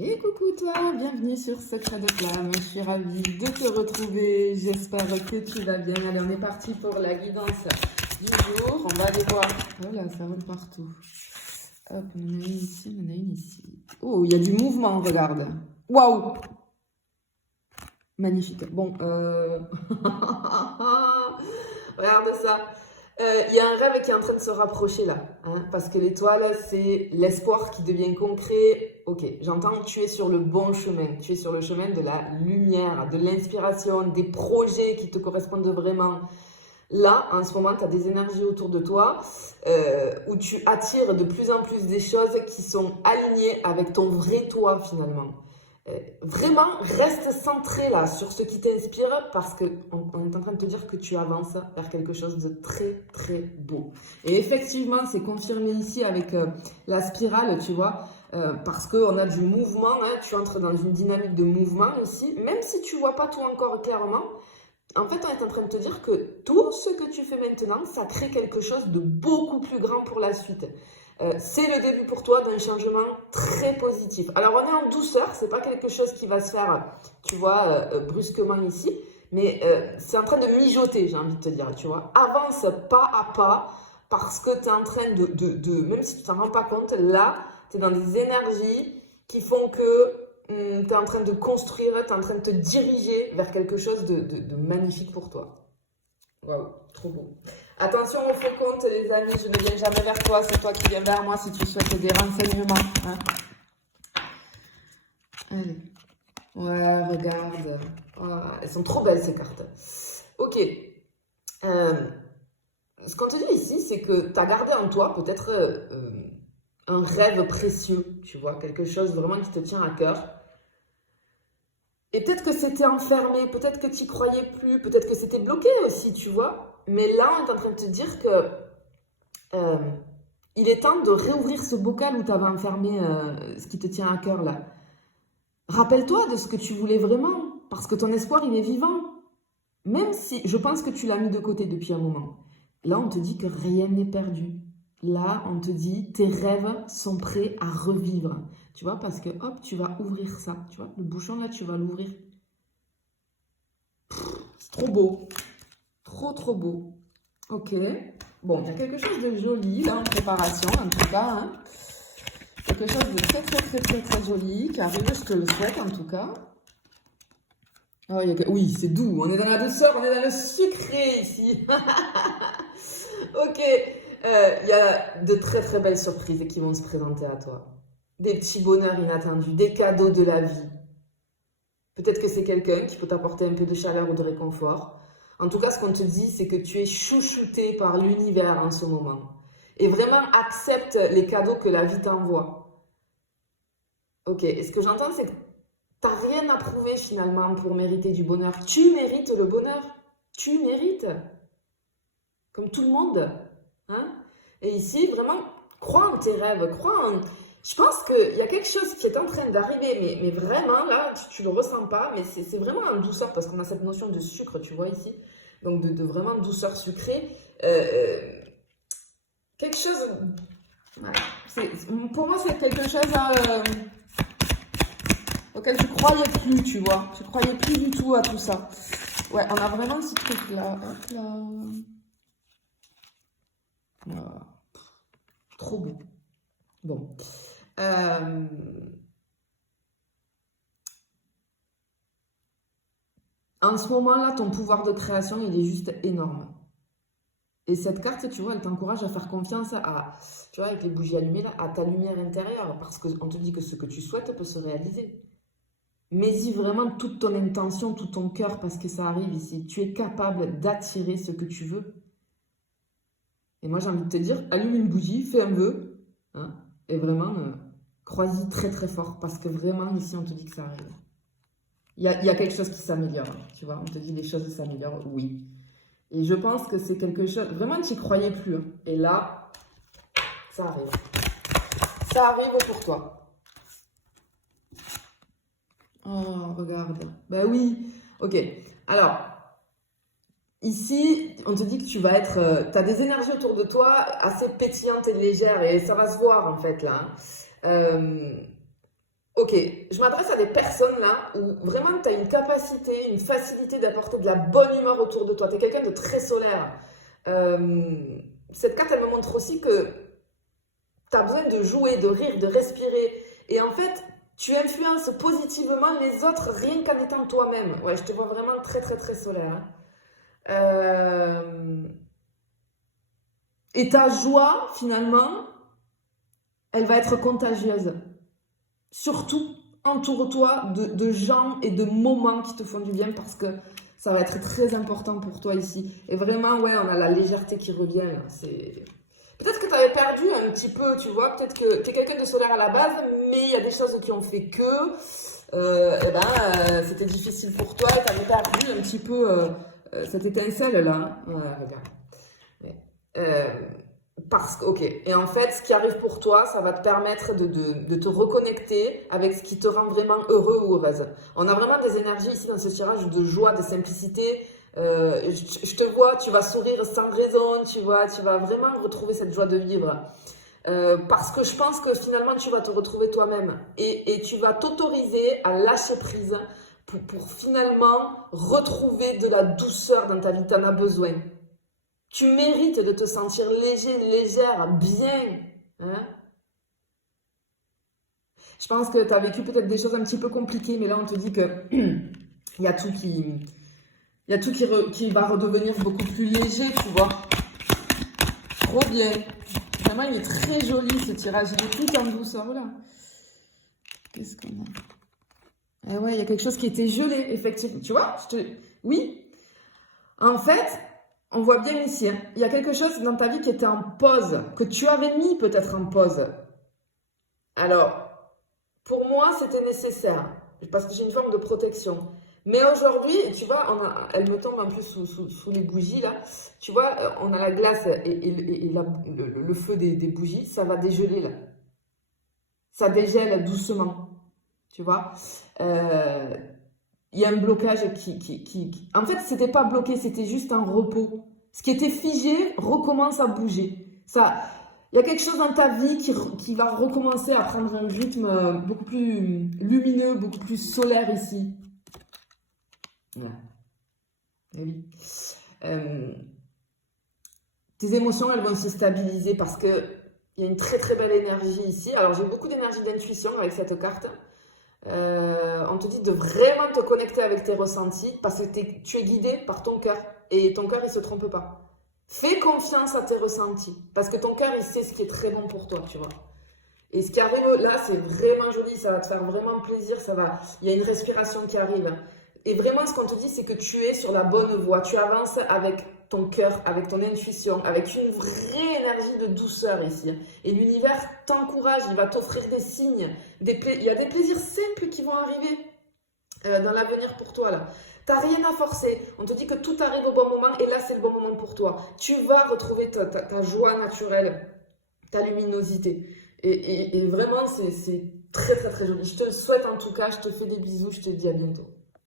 Et coucou toi, bienvenue sur Secret de Flamme, je suis ravie de te retrouver, j'espère que tu vas bien. Allez, on est parti pour la guidance du jour, on va aller voir. Oh là, ça vole partout. Hop, on en a une ici, on en a une ici. Oh, il y a du mouvement, regarde. Waouh! Magnifique. Bon, regarde ça. Il y a un rêve qui est en train de se rapprocher là, hein, parce que l'étoile, c'est l'espoir qui devient concret. Ok, j'entends que tu es sur le bon chemin, tu es sur le chemin de la lumière, de l'inspiration, des projets qui te correspondent vraiment. Là, en ce moment, tu as des énergies autour de toi où tu attires de plus en plus des choses qui sont alignées avec ton vrai toi finalement. Vraiment, reste centré là sur ce qui t'inspire parce qu'on est en train de te dire que tu avances vers quelque chose de très très beau. Et effectivement, c'est confirmé ici avec la spirale, tu vois, parce qu'on a du mouvement, hein, tu entres dans une dynamique de mouvement ici, même si tu vois pas tout encore clairement. En fait, on est en train de te dire que tout ce que tu fais maintenant, ça crée quelque chose de beaucoup plus grand pour la suite. C'est le début pour toi d'un changement très positif. Alors, on est en douceur, c'est pas quelque chose qui va se faire, tu vois, brusquement ici, mais c'est en train de mijoter, j'ai envie de te dire, tu vois. Avance pas à pas, parce que tu es en train même si tu t'en rends pas compte, là, tu es dans des énergies qui font que tu es en train de construire, tu es en train de te diriger vers quelque chose de magnifique pour toi. Waouh, trop beau. Attention au faux compte, les amis, je ne viens jamais vers toi, c'est toi qui viens vers moi si tu souhaites des renseignements. Hein. Allez. Ouais, regarde. Oh, elles sont trop belles ces cartes. Ok. Ce qu'on te dit ici, c'est que tu as gardé en toi peut-être un rêve précieux, tu vois, quelque chose vraiment qui te tient à cœur. Et peut-être que c'était enfermé, peut-être que tu n'y croyais plus, peut-être que c'était bloqué aussi, tu vois. Mais là, on est en train de te dire que il est temps de réouvrir ce bocal où tu avais enfermé ce qui te tient à cœur là. Rappelle-toi de ce que tu voulais vraiment, parce que ton espoir, il est vivant. Même si je pense que tu l'as mis de côté depuis un moment. Là, on te dit que rien n'est perdu. Là, on te dit tes rêves sont prêts à revivre. Tu vois, parce que hop, tu vas ouvrir ça. Tu vois, le bouchon là, tu vas l'ouvrir. C'est trop beau. Trop, trop beau. Ok. Bon, il y a quelque chose de joli là en préparation, en tout cas. Hein. Quelque chose de très, très, très, très, très joli qui arrive, je te le souhaite en tout cas. Oh, oui, c'est doux. On est dans la douceur, on est dans le sucré ici. Ok. Il y a de très, très belles surprises qui vont se présenter à toi. Des petits bonheurs inattendus, des cadeaux de la vie. Peut-être que c'est quelqu'un qui peut t'apporter un peu de chaleur ou de réconfort. En tout cas, ce qu'on te dit, c'est que tu es chouchouté par l'univers en ce moment. Et vraiment, accepte les cadeaux que la vie t'envoie. Ok, et ce que j'entends, c'est que t'as rien à prouver finalement pour mériter du bonheur. Tu mérites le bonheur. Tu mérites. Comme tout le monde. Hein? Et ici, vraiment, crois en tes rêves. Je pense qu'il y a quelque chose qui est en train d'arriver, mais vraiment, là, tu le ressens pas, mais c'est vraiment en douceur, parce qu'on a cette notion de sucre, tu vois, ici. Donc, de vraiment douceur sucrée. Quelque chose... Ouais. Pour moi, c'est quelque chose auquel tu croyais plus, tu vois. Tu croyais plus du tout à tout ça. Ouais, on a vraiment ce truc-là. Hop là. Voilà. Trop beau. Bon. En ce moment-là, ton pouvoir de création, il est juste énorme. Et cette carte, tu vois, elle t'encourage à faire confiance tu vois, avec les bougies allumées, là, à ta lumière intérieure. Parce qu'on te dit que ce que tu souhaites peut se réaliser. Mets-y vraiment toute ton intention, tout ton cœur, parce que ça arrive ici. Tu es capable d'attirer ce que tu veux. Et moi, j'ai envie de te dire, allume une bougie, fais un vœu, hein, et vraiment, crois-y très très fort, parce que vraiment, ici, on te dit que ça arrive. Il y a quelque chose qui s'améliore, tu vois, on te dit les choses s'améliorent, oui. Et je pense que c'est quelque chose, vraiment, tu n'y croyais plus. Hein. Et là, ça arrive. Ça arrive pour toi. Oh, regarde. Ben oui, ok. Alors, ici, on te dit que tu vas être... tu as des énergies autour de toi assez pétillantes et légères, et ça va se voir, en fait, là. Ok, je m'adresse à des personnes là où vraiment tu as une capacité, une facilité d'apporter de la bonne humeur autour de toi. Tu es quelqu'un de très solaire. Euh, cette carte, elle me montre aussi que tu as besoin de jouer, de rire, de respirer. Et en fait, tu influences positivement les autres rien qu'en étant toi-même. Ouais, je te vois vraiment très, très, très solaire. Hein. Euh, Et ta joie, finalement, elle va être contagieuse. Surtout, entoure-toi de gens et de moments qui te font du bien parce que ça va être très important pour toi ici. Et vraiment, ouais, on a la légèreté qui revient. Là. Peut-être que tu avais perdu un petit peu, tu vois. Peut-être que tu es quelqu'un de solaire à la base, mais il y a des choses qui ont fait que c'était difficile pour toi et tu avais perdu un petit peu cette étincelle-là. Ouais, regarde. Ouais. Euh, Parce que, ok. Et en fait, ce qui arrive pour toi, ça va te permettre de te reconnecter avec ce qui te rend vraiment heureux ou heureuse. On a vraiment des énergies ici dans ce tirage de joie, de simplicité. Je te vois, tu vas sourire sans raison, tu vas vraiment retrouver cette joie de vivre. Parce que je pense que finalement, tu vas te retrouver toi-même. Et tu vas t'autoriser à lâcher prise pour finalement retrouver de la douceur dans ta vie. Tu en as besoin. Tu mérites de te sentir léger, légère, bien. Hein? Je pense que tu as vécu peut-être des choses un petit peu compliquées, mais là on te dit que il y a tout qui va redevenir beaucoup plus léger, tu vois. Trop bien. Vraiment, il est très joli ce tirage. Il est tout en douceur. Voilà. Qu'est-ce qu'on a? Eh ouais, il y a quelque chose qui était gelé, effectivement. Tu vois? Oui. En fait, on voit bien ici, hein, il y a quelque chose dans ta vie qui était en pause, que tu avais mis peut-être en pause. Alors, pour moi, c'était nécessaire, parce que j'ai une forme de protection. Mais aujourd'hui, tu vois, elle me tombe un peu sous les bougies, là. Tu vois, on a la glace et le feu des bougies, ça va dégeler, là. Ça dégèle doucement, tu vois. Il y a un blocage En fait, c'était pas bloqué, c'était juste un repos. Ce qui était figé recommence à bouger. Il y a quelque chose dans ta vie qui va recommencer à prendre un rythme beaucoup plus lumineux, beaucoup plus solaire ici. Ouais. Eh oui. Euh, Tes émotions, elles vont se stabiliser parce que il y a une très très belle énergie ici. Alors j'ai beaucoup d'énergie d'intuition avec cette carte. On te dit de vraiment te connecter avec tes ressentis parce que tu es guidé par ton cœur et ton cœur il se trompe pas. Fais confiance à tes ressentis parce que ton cœur il sait ce qui est très bon pour toi, tu vois. Et ce qui arrive là, c'est vraiment joli, ça va te faire vraiment plaisir, il y a une respiration qui arrive. Et vraiment, ce qu'on te dit, c'est que tu es sur la bonne voie. Tu avances avec ton cœur, avec ton intuition, avec une vraie énergie de douceur ici. Et l'univers t'encourage, il va t'offrir des signes. Il y a des plaisirs simples qui vont arriver dans l'avenir pour toi là. T'as rien à forcer. On te dit que tout arrive au bon moment et là, c'est le bon moment pour toi. Tu vas retrouver ta joie naturelle, ta luminosité. Et vraiment, c'est très, très, très joli. Je te le souhaite en tout cas. Je te fais des bisous. Je te dis à bientôt.